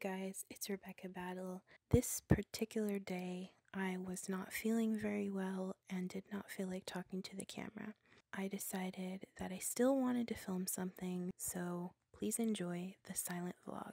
guys, it's Rebekah Badal. This particular day, I was not feeling very well and did not feel like talking to the camera. I decided that I still wanted to film something, so please enjoy the silent vlog.